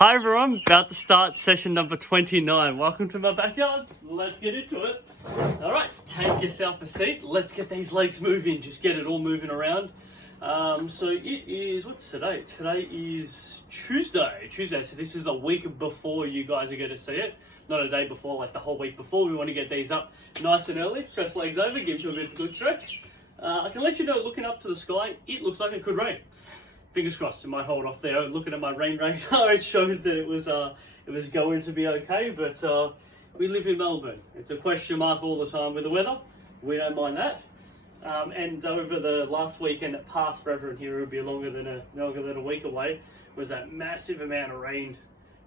Hi everyone, about to start session number 29. Welcome to my backyard. Let's get into it. All right, take yourself a seat. Let's get these legs moving. Just get it all moving around. So it is, what's today? Today is Tuesday. So this is a week before you guys are going to see it. Not a day before, like the whole week before. We want to get these up nice and early. Press legs over, gives you a bit of a good stretch. I can let you know, looking up to the sky, it looks like it could rain. Fingers crossed, it might hold off there. Looking at my rain radar, it shows that it was going to be okay, but we live in Melbourne. It's a question mark all the time with the weather. We don't mind that. And over the last weekend that passed for everyone here, it would be longer than a week away, was that massive amount of rain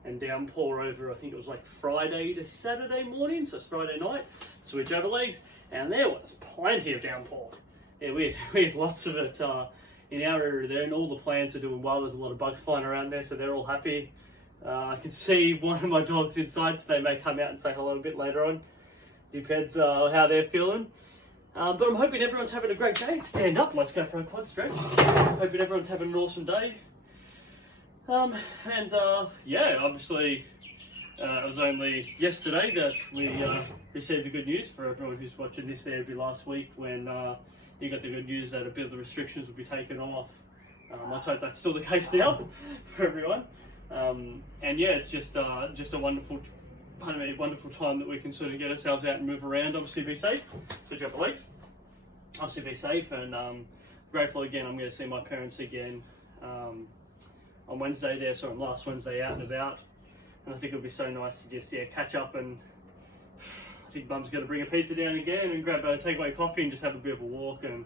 and downpour over, I think it was like Friday to Saturday morning, so it's Friday night, switch over legs, and there was plenty of downpour. Yeah, we had lots of it in our area there, and all the plants are doing well. There's a lot of bugs flying around there, so they're all happy. I can see one of my dogs inside, so they may come out and say hello a bit later on. Depends how they're feeling. But I'm hoping everyone's having a great day. Stand up, let's go for a quad stretch. Hoping everyone's having an awesome day. Yeah, obviously it was only yesterday that we received the good news. For everyone who's watching this, there would be last week when you got the good news that a bit of the restrictions would be taken off. Let's hope that's still the case now for everyone. And yeah, it's just a wonderful time that we can sort of get ourselves out and move around. Obviously be safe, so drop the legs. Obviously be safe, and grateful again. I'm going to see my parents again on Wednesday there, so I'm last Wednesday out and about. And I think it'll be so nice to just catch up, and I think Mum's going to bring a pizza down again and grab a takeaway coffee and just have a bit of a walk and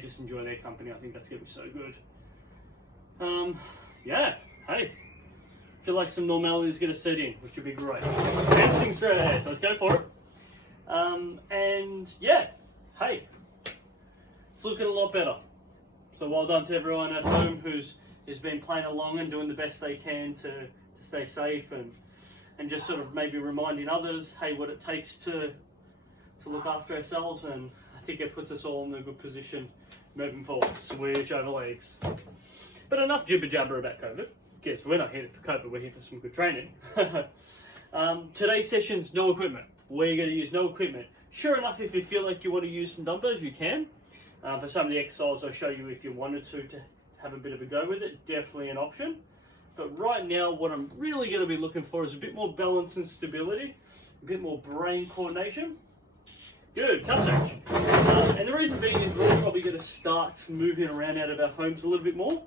just enjoy their company. I think that's going to be so good. Yeah, hey, I feel like some normality is going to set in, which would be great. Dancing straight ahead, so let's go for it. And yeah, hey, it's looking a lot better. So well done to everyone at home who's been playing along and doing the best they can to stay safe, and just sort of maybe reminding others, hey, what it takes to look after ourselves. And I think it puts us all in a good position moving forward. Switch over legs. But enough jibber jabber about COVID. Guess we're not here for COVID, we're here for some good training. Today's session's no equipment. We're going to use no equipment. Sure enough, if you feel like you want to use some dumbbells, you can. For some of the exercises I'll show you, if you wanted to have a bit of a go with it, definitely an option. But right now, what I'm really going to be looking for is a bit more balance and stability, a bit more brain coordination. Good, calf stretch. And the reason being is we're probably going to start moving around out of our homes a little bit more.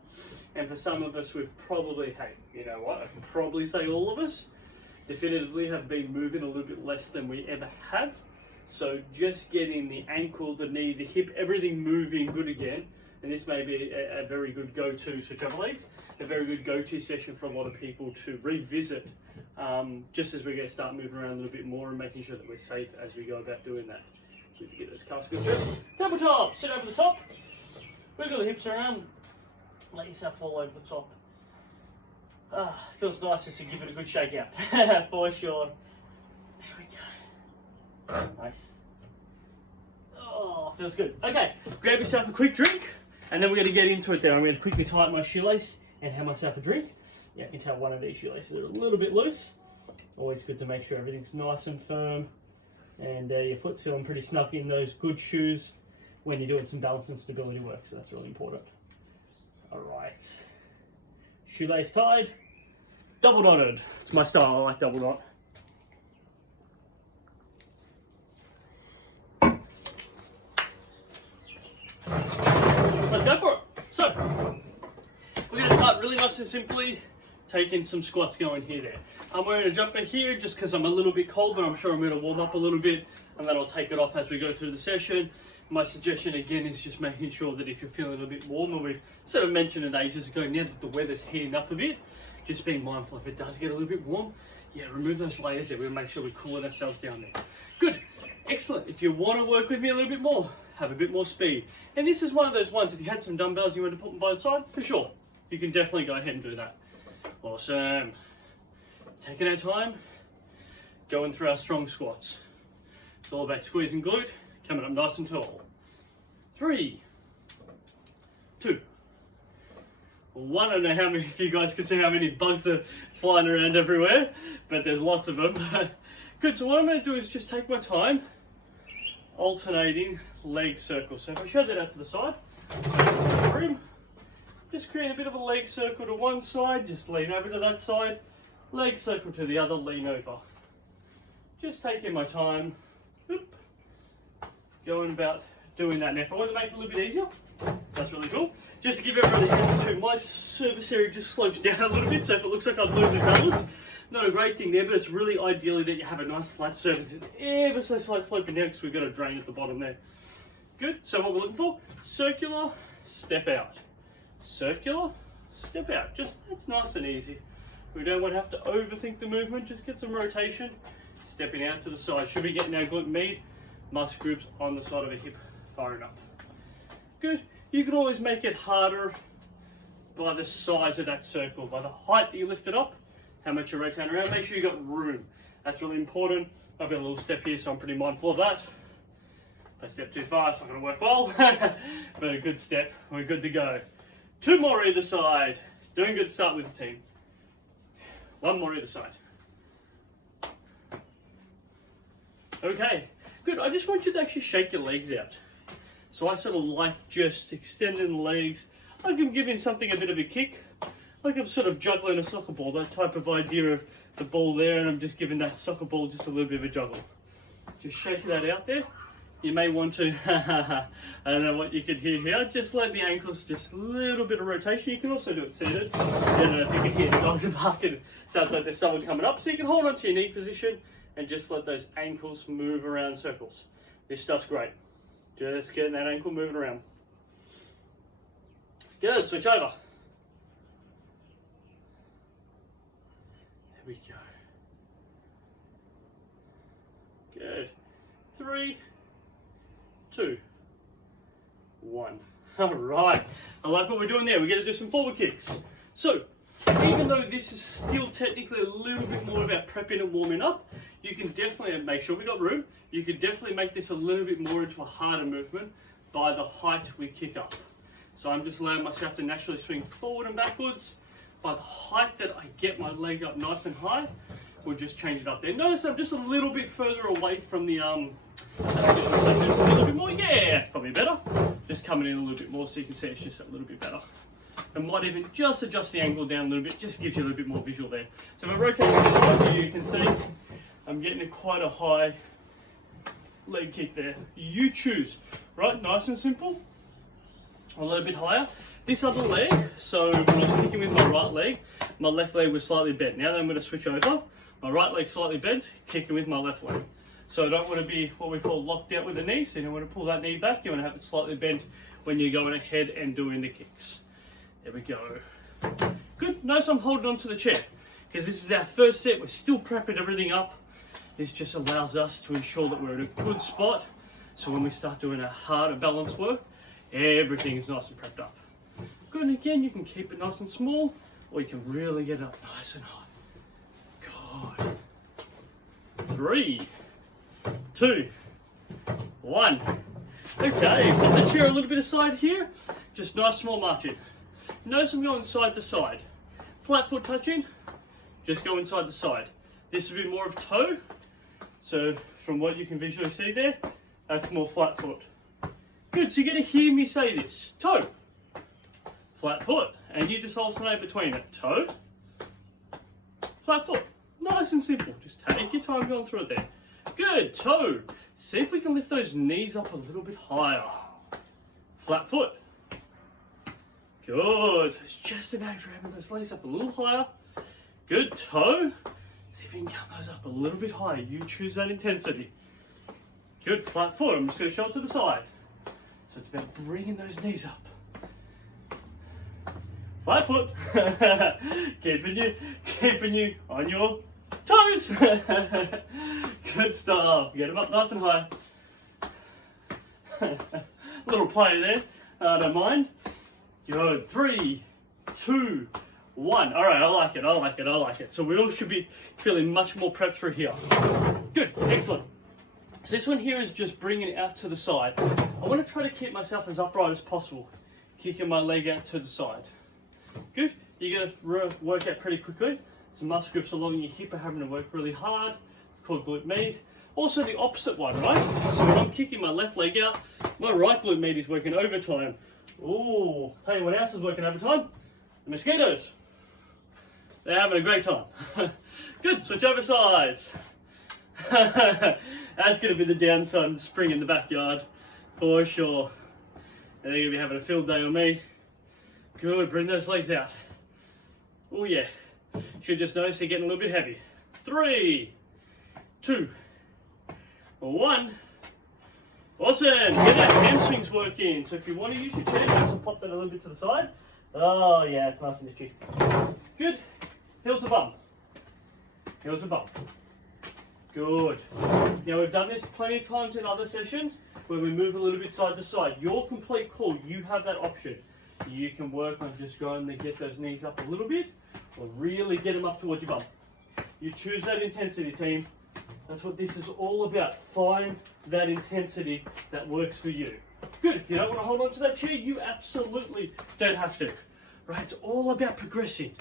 And for some of us, we've probably, hey, you know what, I can probably say all of us definitively have been moving a little bit less than we ever have. So just getting the ankle, the knee, the hip, everything moving good again. And this may be a very good go-to, switch over legs, a very good go-to session for a lot of people to revisit, just as we're going to start moving around a little bit more and making sure that we're safe as we go about doing that. Need to get those calves good stretch. Double top, sit over the top, wiggle the hips around, let yourself fall over the top. Feels nice just to give it a good shake out, for sure. There we go. Nice. Oh, feels good. Okay, grab yourself a quick drink, and then we're going to get into it there. I'm going to quickly tighten my shoelace and have myself a drink. Yeah, I can tell one of these shoelaces are a little bit loose. Always good to make sure everything's nice and firm, and your foot's feeling pretty snug in those good shoes when you're doing some balance and stability work, so that's really important. All right, shoelace tied, double knotted. It's my style, I like double knot. Let's go for it. So, we're going to start really nice and simply taking some squats going here there. I'm wearing a jumper here just because I'm a little bit cold, but I'm sure I'm going to warm up a little bit, and then I'll take it off as we go through the session. My suggestion again is just making sure that if you're feeling a bit warmer, we've sort of mentioned it ages ago, now that the weather's heating up a bit, just being mindful if it does get a little bit warm, yeah, remove those layers there. We'll make sure we're cooling ourselves down there. Good, excellent. If you want to work with me a little bit more, have a bit more speed. And this is one of those ones, if you had some dumbbells you want to put them by the side, for sure, you can definitely go ahead and do that. Awesome. Taking our time, going through our strong squats. It's all about squeezing glute, coming up nice and tall. 3, 2, one. I don't know how many of you guys can see how many bugs are flying around everywhere, but there's lots of them. Good, so what I'm going to do is just take my time, alternating leg circles. So if I show that out to the side, room, just create a bit of a leg circle to one side, just lean over to that side, leg circle to the other, lean over. Just taking my time, going about doing that. Now if I want to make it a little bit easier, that's really cool. Just to give everybody a chance to, my surface area just slopes down a little bit, so if it looks like I'm losing balance, not a great thing there, but it's really ideally that you have a nice flat surface. It's ever so slight sloping down because we've got a drain at the bottom there. Good, so what we're looking for, circular, step out. Circular, step out. Just, that's nice and easy. We don't want to have to overthink the movement, just get some rotation, stepping out to the side. Should be getting our glute med muscle groups on the side of a hip far enough. Good. You can always make it harder by the size of that circle, by the height that you lift it up, how much you rotate around. Make sure you've got room. That's really important. I've got a little step here, so I'm pretty mindful of that. If I step too far, it's not going to work well, but a good step, we're good to go. 2 more either side. Doing good, start with the team. 1 more either side. Okay, good. I just want you to actually shake your legs out. So I sort of like just extending the legs, like I'm giving something a bit of a kick, like I'm sort of juggling a soccer ball, that type of idea of the ball there, and I'm just giving that soccer ball just a little bit of a juggle. Just shake that out there. You may want to, I don't know what you could hear here, just let the ankles, just a little bit of rotation. You can also do it seated. I don't know if you can hear the dogs are barking. It sounds like there's someone coming up. So you can hold on to your knee position and just let those ankles move around in circles. This stuff's great. Just getting that ankle moving around. Good, switch over. There we go. Good. 3, 2, 1. All right. I like what we're doing there. We're going to do some forward kicks. So, even though this is still technically a little bit more about prepping and warming up, you can definitely make sure we got room. You can definitely make this a little bit more into a harder movement by the height we kick up. So I'm just allowing myself to naturally swing forward and backwards. By the height that I get my leg up nice and high, we'll just change it up there. Notice I'm just a little bit further away from the a little bit more. Yeah, that's probably better. Just coming in a little bit more so you can see it's just a little bit better. I might even just adjust the angle down a little bit, just gives you a little bit more visual there. So if I rotate this side, you can see I'm getting quite a high leg kick there. You choose, right? Nice and simple. A little bit higher. This other leg, so when I was kicking with my right leg, my left leg was slightly bent. Now that I'm going to switch over, my right leg slightly bent, kicking with my left leg. So I don't want to be what we call locked out with the knee, so you don't want to pull that knee back, you want to have it slightly bent when you're going ahead and doing the kicks. There we go. Good, notice I'm holding on to the chair, because this is our first set, we're still prepping everything up. This just allows us to ensure that we're in a good spot, so when we start doing our harder balance work, everything is nice and prepped up. Good, and again, you can keep it nice and small, or you can really get it up nice and high. Good. 3, 2, 1. Okay, put the chair a little bit aside here, just nice small marching. Notice I'm going side to side. Flat foot touching, just go inside to side. This would be more of toe, so from what you can visually see there, that's more flat foot. Good, so you're going to hear me say this. Toe, flat foot, and you just alternate between it. Toe, flat foot. Nice and simple. Just take your time going through it there. Good, toe. See if we can lift those knees up a little bit higher. Flat foot. Good, so it's just a matter of having those legs up a little higher. Good, toe. See if you can come those up a little bit higher. You choose that intensity. Good, flat foot. I'm just going to show it to the side. So it's about bringing those knees up. Flat foot. keeping you on your toes. Good stuff. Get them up nice and high. Little play there. I don't mind. Good. 3, 2, 1. All right, I like it. So we all should be feeling much more prepped through here. Good, excellent. So this one here is just bringing it out to the side. I want to try to keep myself as upright as possible, kicking my leg out to the side. Good. You're going to work out pretty quickly. Some muscle groups along your hip are having to work really hard. It's called glute med. Also the opposite one, right? So when I'm kicking my left leg out, my right glute med is working overtime. Ooh, tell you what else is working overtime? The mosquitoes. They're having a great time. Good, switch over sides. That's going to be the downside of spring in the backyard, for sure. And they're going to be having a field day on me. Good, bring those legs out. Oh yeah, should just notice they're getting a little bit heavy. 3, 2, 1. Awesome, get that hamstrings working. So if you want to use your chair, just pop that a little bit to the side. Oh yeah, it's nice and itchy. Good, heel to bum. Heel to bum. Good. Now we've done this plenty of times in other sessions where we move a little bit side to side. Your complete call, you have that option. You can work on just going to get those knees up a little bit or really get them up towards your bum. You choose that intensity, team. That's what this is all about. Find that intensity that works for you. Good. If you don't want to hold on to that chair, you absolutely don't have to. Right? It's all about progressing.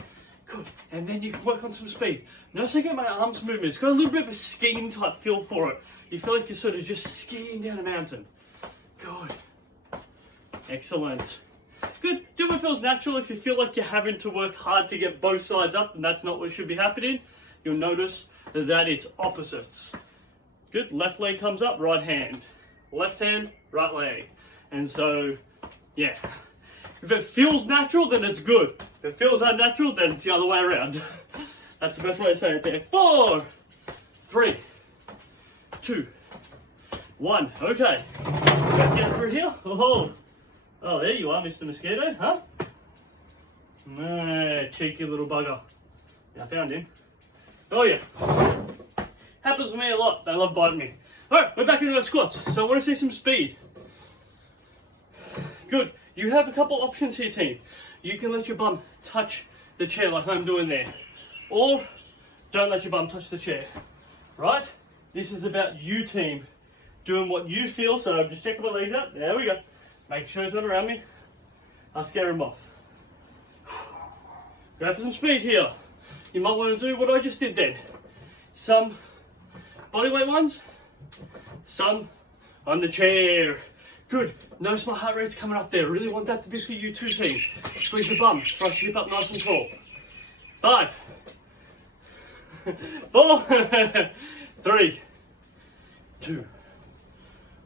Good. And then you can work on some speed. Notice I get my arms moving. It's got a little bit of a skiing type feel for it. You feel like you're sort of just skiing down a mountain. Good. Excellent. Good. Do what feels natural. If you feel like you're having to work hard to get both sides up, and that's not what should be happening, you'll notice that it's opposites. Good. Left leg comes up, right hand. Left hand, right leg. And so, yeah. If it feels natural, then it's good. If it feels unnatural, then it's the other way around. That's the best way to say it there. 4, 3, 2, 1. Okay. Back down through here. Oh, there you are, Mr. Mosquito, huh? Cheeky little bugger. Yeah, I found him. Oh yeah. Happens to me a lot. They love biting me. Alright, we're back into our squats. So I want to see some speed. Good. You have a couple options here, team. You can let your bum touch the chair like I'm doing there. Or don't let your bum touch the chair. Right? This is about you, team. Doing what you feel. So I'm just checking my legs out. There we go. Make sure it's not around me. I'll scare him off. Go for some speed here. You might want to do what I just did then. Some bodyweight ones. Some on the chair. Good. Notice my heart rate's coming up there. Really want that to be for you too, team. Squeeze your bum. Thrust your hip up nice and tall. 5, 4, 3, 2,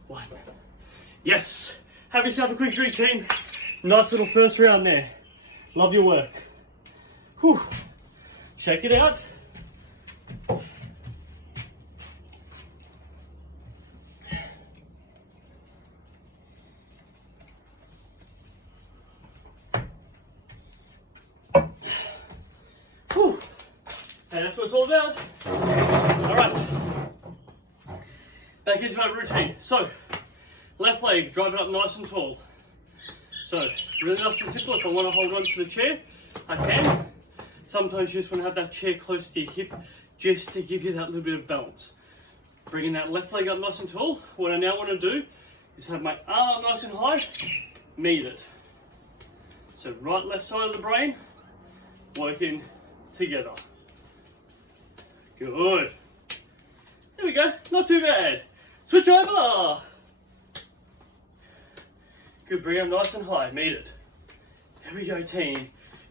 1. Yes. Have yourself a quick drink, team. Nice little first round there. Love your work. Whew. Shake it out. Whew. And that's what it's all about. All right. Back into our routine. So, left leg, drive it up nice and tall. So, really nice and simple. If I want to hold on to the chair, I can. Sometimes you just want to have that chair close to your hip just to give you that little bit of balance. Bringing that left leg up nice and tall. What I now want to do is have my arm up nice and high, meet it. So right, left side of the brain, working together. Good. There we go, not too bad. Switch over. Good, bring them nice and high, meet it. There we go, team.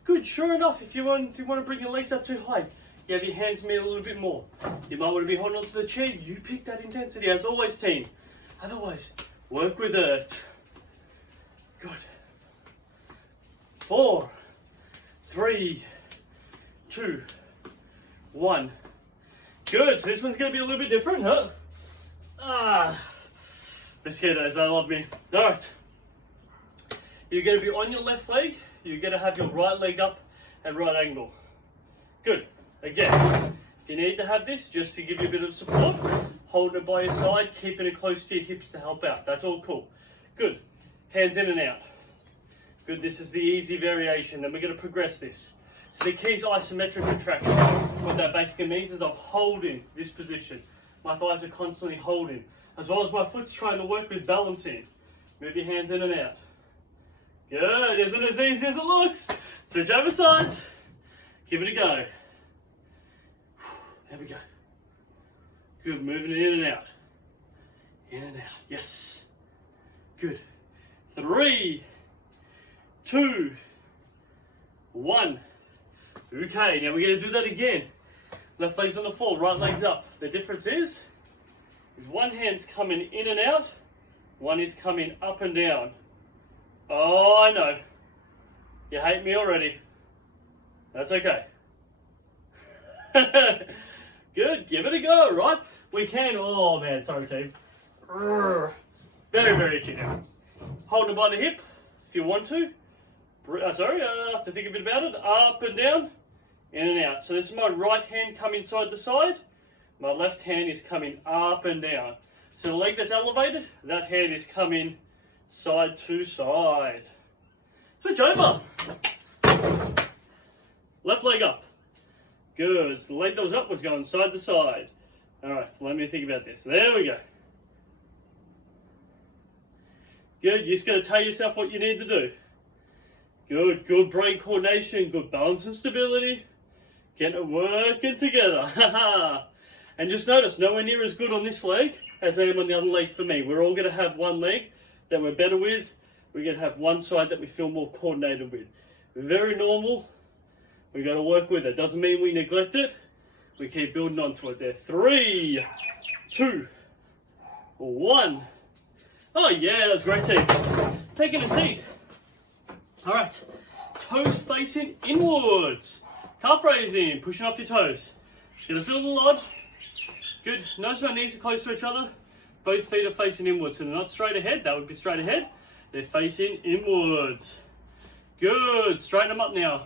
Good, sure enough, if you want to bring your legs up too high, you have your hands meet a little bit more. You might want to be holding onto the chair. You pick that intensity as always, team. Otherwise, work with it. Good. 4, 3, 2, 1. Good, so this one's going to be a little bit different, huh? Mosquitoes, they love me. All right. You're going to be on your left leg. You're going to have your right leg up at right angle. Good. Again, if you need to have this just to give you a bit of support, holding it by your side, keeping it close to your hips to help out. That's all cool. Good. Hands in and out. Good. This is the easy variation. Then we're going to progress this. So the key is isometric retraction. What that basically means is I'm holding this position. My thighs are constantly holding, as well as my foot's trying to work with balancing. Move your hands in and out. Good, isn't as easy as it looks. Switch over sides. Give it a go. There we go. Good, moving it in and out. In and out, yes. Good. 3, 2, 1. Okay, now we're going to do that again. Left leg's on the floor, right leg's up. The difference is one hand's coming in and out, one is coming up and down. Oh, I know. You hate me already. That's okay. Good, give it a go, right? We can, oh man, sorry team. Very, very itchy now. Hold it by the hip if you want to. I have to think a bit about it. Up and down, in and out. So this is my right hand coming side to side. My left hand is coming up and down. So the leg that's elevated, that hand is coming side to side. Switch over. Left leg up. Good. So the leg that was up was going side to side. Alright, so let me think about this. There we go. Good. You're just going to tell yourself what you need to do. Good. Good brain coordination. Good balance and stability. Get it working together. And just notice, nowhere near as good on this leg as I am on the other leg for me. We're all going to have one leg that we're better with. We're going to have one side that we feel more coordinated with. Very normal. We've got to work with it. Doesn't mean we neglect it. We keep building onto it there. 3, 2, 1. Oh yeah, that's great team. Taking a seat. All right, toes facing inwards. Calf raising, pushing off your toes. Just gonna feel the lod. Good, notice my knees are close to each other. Both feet are facing inwards, so they're not straight ahead. That would be straight ahead. They're facing inwards. Good, straighten them up now.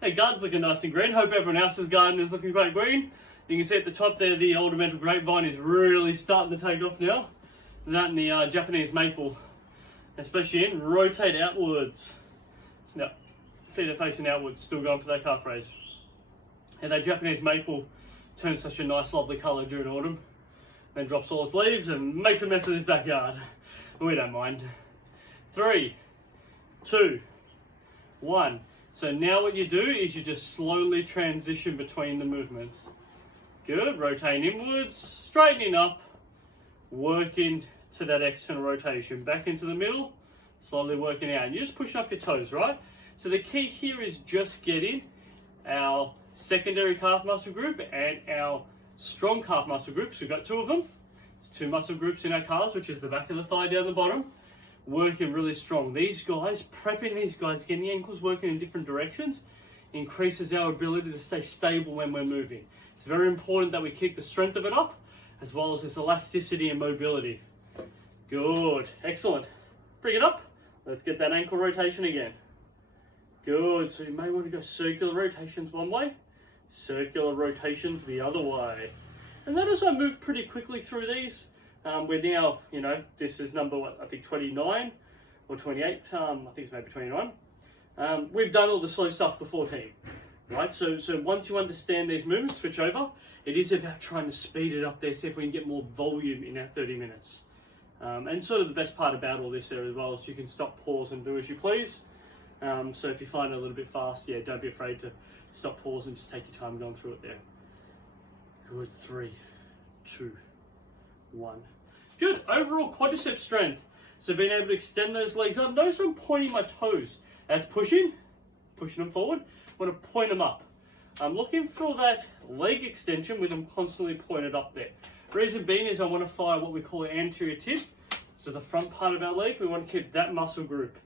Hey, garden's looking nice and green. Hope everyone else's garden is looking quite green. You can see at the top there, the ornamental grapevine is really starting to take off now. That and the Japanese maple, especially in, rotate outwards. So now, feet are facing outwards, still going for that calf raise. And that Japanese maple turns such a nice, lovely colour during autumn. Then drops all its leaves and makes a mess of this backyard. We don't mind. 3, 2, 1. So now what you do is you just slowly transition between the movements. Good, rotating inwards, straightening up, working to that external rotation. Back into the middle, slowly working out. And you just push off your toes, right? So the key here is just getting our secondary calf muscle group and our strong calf muscle groups. We've got 2 of them. There's 2 muscle groups in our calves, which is the back of the thigh down the bottom. Working really strong. These guys, prepping these guys, getting the ankles working in different directions, increases our ability to stay stable when we're moving. It's very important that we keep the strength of it up, as well as this elasticity and mobility. Good, excellent. Bring it up. Let's get that ankle rotation again. Good, so you may want to go circular rotations one way, circular rotations the other way. And notice I move pretty quickly through these. We're now, this is number, I think 29 or 28, I think it's maybe 29. We've done all the slow stuff before team, right? So once you understand these movements, switch over. It is about trying to speed it up there, see if we can get more volume in our 30 minutes. And sort of the best part about all this there as well is you can stop, pause and do as you please. So if you find it a little bit fast, yeah, don't be afraid to stop, pause and just take your time going through it there. Good, 3, 2, 1. Good, overall quadricep strength. So being able to extend those legs up. Notice I'm pointing my toes. That's pushing them forward. I want to point them up. I'm looking for that leg extension with them constantly pointed up there. Reason being is I want to fire what we call an anterior tib. So the front part of our leg, we want to keep that muscle group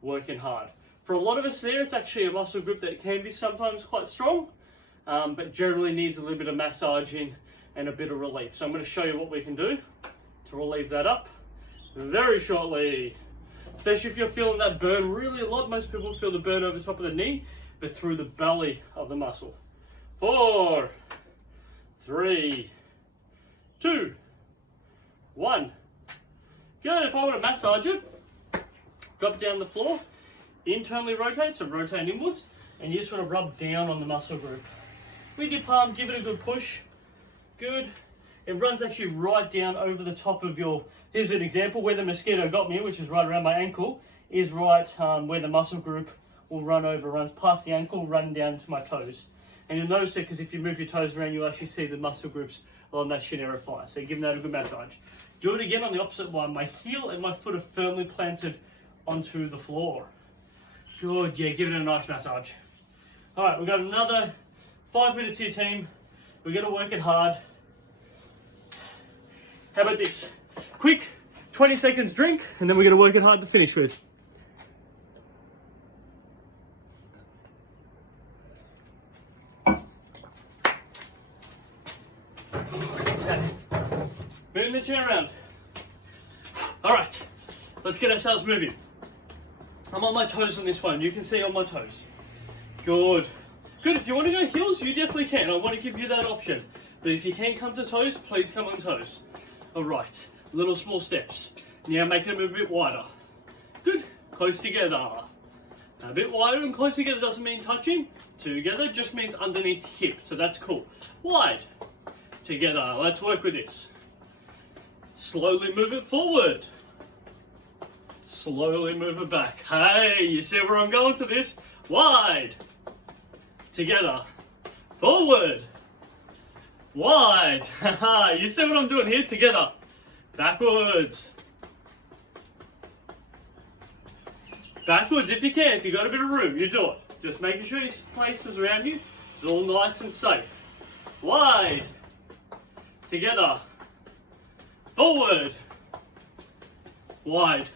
working hard. For a lot of us there, it's actually a muscle group that can be sometimes quite strong, but generally needs a little bit of massaging and a bit of relief. So I'm going to show you what we can do to relieve that up very shortly. Especially if you're feeling that burn really a lot. Most people feel the burn over the top of the knee, but through the belly of the muscle. 4, 3, 2, 1. Good, if I want to massage it, drop it down on the floor, internally rotate, so rotate inwards, and you just want to rub down on the muscle group. With your palm, give it a good push. Good. it runs actually right down over the top of your, here's an example where the mosquito got me, which is right around my ankle, is right where the muscle group will run over, runs past the ankle, run down to my toes. And you'll notice it because if you move your toes around, you'll actually see the muscle groups along that Shinera fly. So give that a good massage. Do it again on the opposite one. My heel and my foot are firmly planted onto the floor. Good, yeah, give it a nice massage. All right, we've got another 5 minutes here, team. We're gonna work it hard. How about this? Quick 20 seconds drink, and then we're gonna work it hard to finish with. Okay, moving the chair around. All right, let's get ourselves moving. I'm on my toes on this one. You can see on my toes. Good. Good, if you want to go heels, you definitely can. I want to give you that option. But if you can come to toes, please come on toes. All right, little small steps. Now making them a bit wider. Good, close together. A bit wider and close together doesn't mean touching. Together just means underneath hip, so that's cool. Wide. Together, let's work with this. Slowly move it forward. Slowly move it back. Hey, you see where I'm going to this? Wide. Together. Forward. Wide. You see what I'm doing here? Together. Backwards. Backwards if you can. If you've got a bit of room, you do it. Just making sure your spaces around you is all nice and safe. Wide. Together. Forward. Wide.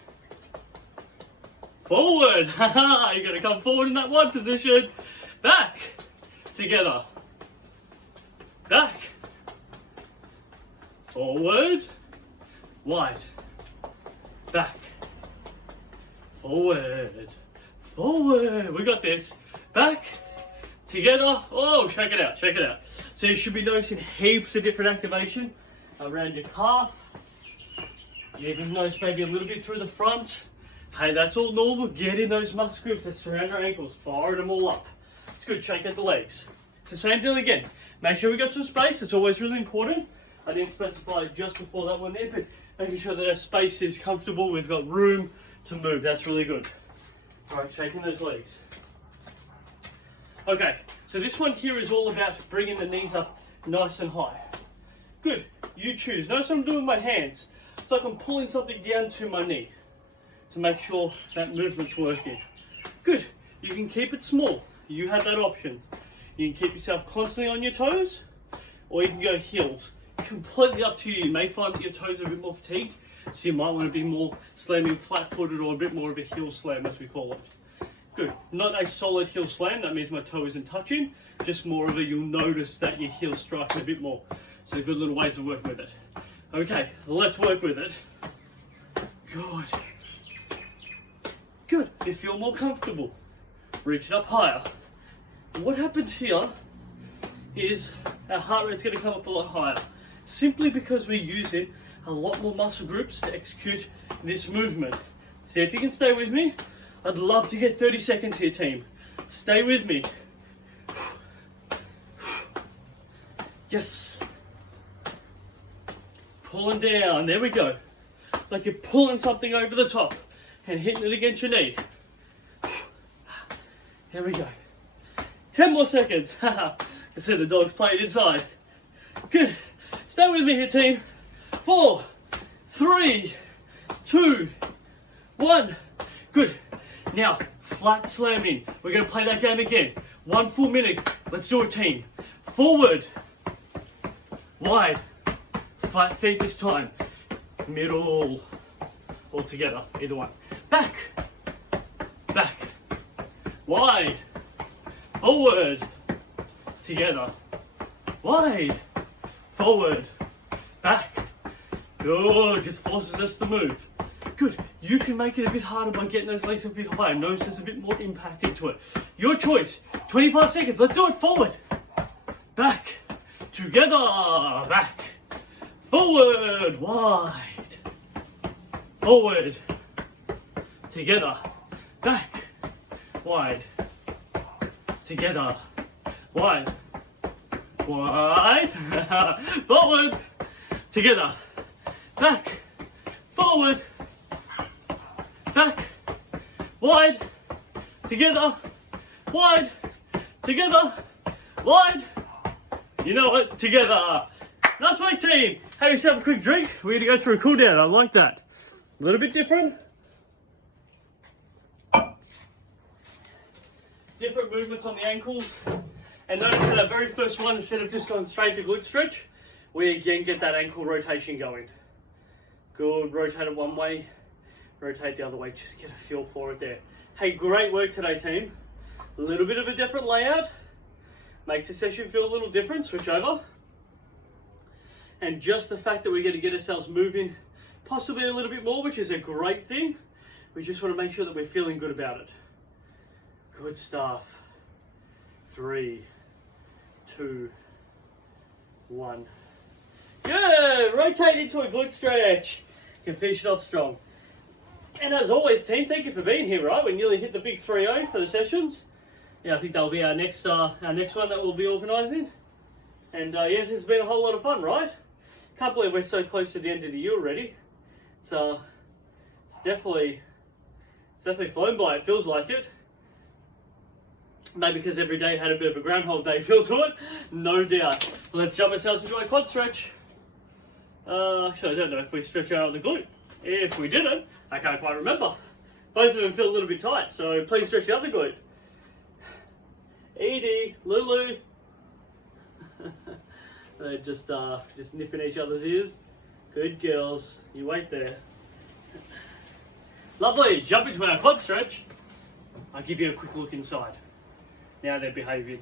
Forward. You're going to come forward in that wide position. Back. Together. Back. Forward. Wide. Back. Forward. Forward. We got this. Back. Together. Oh, check it out. Check it out. So you should be noticing heaps of different activation around your calf. You even notice maybe a little bit through the front. Hey, that's all normal. Get in those muscle groups that surround our ankles. Fire them all up. It's good. Shake out the legs. It's the same deal again. Make sure we got some space. It's always really important. I didn't specify just before that one there, but making sure that our space is comfortable. We've got room to move. That's really good. All right, shaking those legs. Okay, so this one here is all about bringing the knees up nice and high. Good. You choose. Notice what I'm doing with my hands. It's like I'm pulling something down to my knee to make sure that movement's working. Good. You can keep it small. You have that option. You can keep yourself constantly on your toes, or you can go heels. Completely up to you. You may find that your toes are a bit more fatigued, so you might want to be more slamming flat-footed or a bit more of a heel slam, as we call it. Good. Not a solid heel slam. That means my toe isn't touching. Just more of a, you'll notice that your heel striking a bit more. So good little ways of working with it. Okay, let's work with it. Good. Good. If you feel more comfortable, reach it up higher. What happens here is our heart rate's going to come up a lot higher, simply because we're using a lot more muscle groups to execute this movement. See if you can stay with me. I'd love to get 30 seconds here, team. Stay with me. Yes. Pulling down. There we go. Like you're pulling something over the top and hitting it against your knee. Here we go. 10 more seconds. I said the dog's playing inside. Good. Stay with me here, team. 4, 3, 2, 1. Good. Now, flat slamming. We're going to play that game again. 1 full minute. Let's do it, team. Forward. Wide. Flat feet this time. Middle. All together. Either one. Back. Back. Wide. Forward. Together. Wide. Forward. Back. Good. Just forces us to move. Good. You can make it a bit harder by getting those legs a bit higher. Notice there's a bit more impact into it. Your choice. 25 seconds. Let's do it. Forward. Back. Together. Back. Forward. Wide. Forward. Together. Back. Wide. Together. Wide. Wide. Forward. together, back, forward, back, wide, together, wide, together, wide. You know it, together. That's my team. Have yourself a quick drink. We're gonna go through a cool down. I like that. A little bit different. Different movements on the ankles. And notice that our very first one, instead of just going straight to glute stretch, we again get that ankle rotation going. Good, rotate it one way, rotate the other way, just get a feel for it there. Hey, great work today, team. A little bit of a different layout. Makes the session feel a little different, switch over. And just the fact that we're going to get ourselves moving possibly a little bit more, which is a great thing. We just want to make sure that we're feeling good about it. Good stuff. 3, 2, 1. Good. Rotate into a glute stretch. Can finish it off strong. And as always, team, thank you for being here. Right, we nearly hit the big 3-0 for the sessions. Yeah, I think that'll be our next one that we'll be organising. And yeah, this has been a whole lot of fun, right? Can't believe we're so close to the end of the year already. It's definitely flown by. It feels like it. Maybe because every day had a bit of a Groundhog Day feel to it. No doubt. Let's jump ourselves into a quad stretch. Actually, I don't know if we stretch out the glute. If we didn't, I can't quite remember. Both of them feel a little bit tight, so please stretch the other glute. Edie, Lulu. They're just nipping each other's ears. Good girls. You wait there. Lovely. Jump into our quad stretch. I'll give you a quick look inside. Now they're behaving.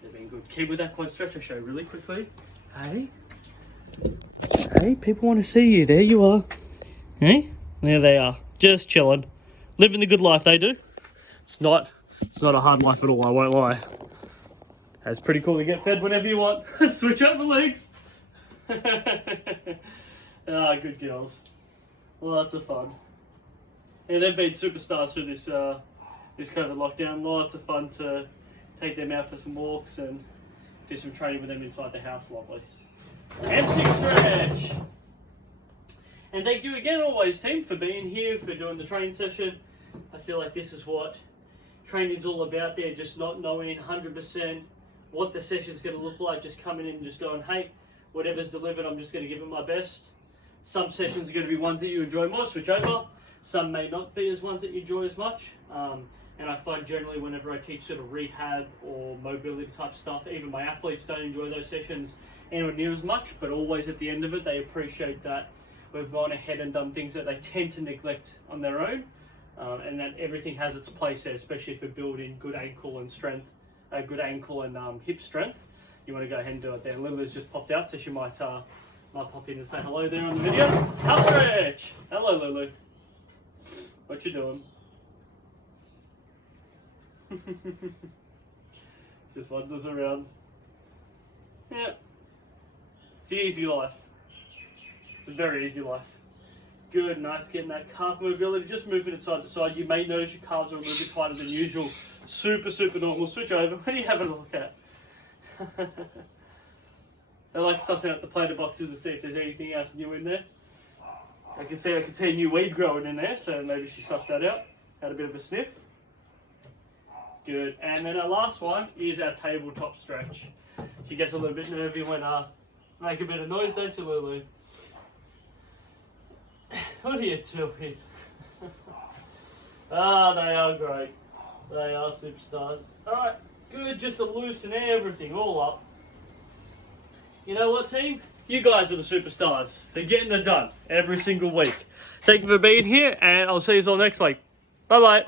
They're being good. Keep with that quad stretch. I'll show you really quickly. Hey. Hey, people want to see you. There you are. Hey? There they are. Just chilling. Living the good life they do. It's not a hard life at all, I won't lie. It's pretty cool to get fed whenever you want. Switch over legs. Ah, good girls. Lots of fun. And they've been superstars through this COVID lockdown. Lots of fun to take them out for some walks and do some training with them inside the house. Lovely. Hamstring stretch. And thank you again, always, team, for being here, for doing the training session. I feel like this is what training's all about there, just not knowing 100% what the session's going to look like, just coming in and just going, hey, whatever's delivered, I'm just going to give it my best. Some sessions are going to be ones that you enjoy more, switch over. Some may not be as ones that you enjoy as much. And I find generally whenever I teach sort of rehab or mobility type stuff, even my athletes don't enjoy those sessions anywhere near as much, but always at the end of it, they appreciate that we've gone ahead and done things that they tend to neglect on their own. And that everything has its place there, especially for building good ankle and strength, good ankle and hip strength. You want to go ahead and do it there. Lily's just popped out, so she might pop in and say hello there on the video. Calf stretch. Hello, Lulu. What you doing? Just wanders around. Yeah. It's the easy life. It's a very easy life. Good, nice, getting that calf mobility, just moving it side to side. You may notice your calves are a little bit tighter than usual. Super, super normal. Switch over. What are you having a look at? They like sussing out the planter boxes to see if there's anything else new in there. I can see a new weed growing in there, so maybe she sussed that out. Had a bit of a sniff. Good. And then our last one is our tabletop stretch. She gets a little bit nervy when make a bit of noise, don't you, Lulu? What are you doing? Ah, they are great. They are superstars. Alright, good, just to loosen everything all up. You know what, team? You guys are the superstars. They're getting it done every single week. Thank you for being here, and I'll see you all next week. Bye-bye.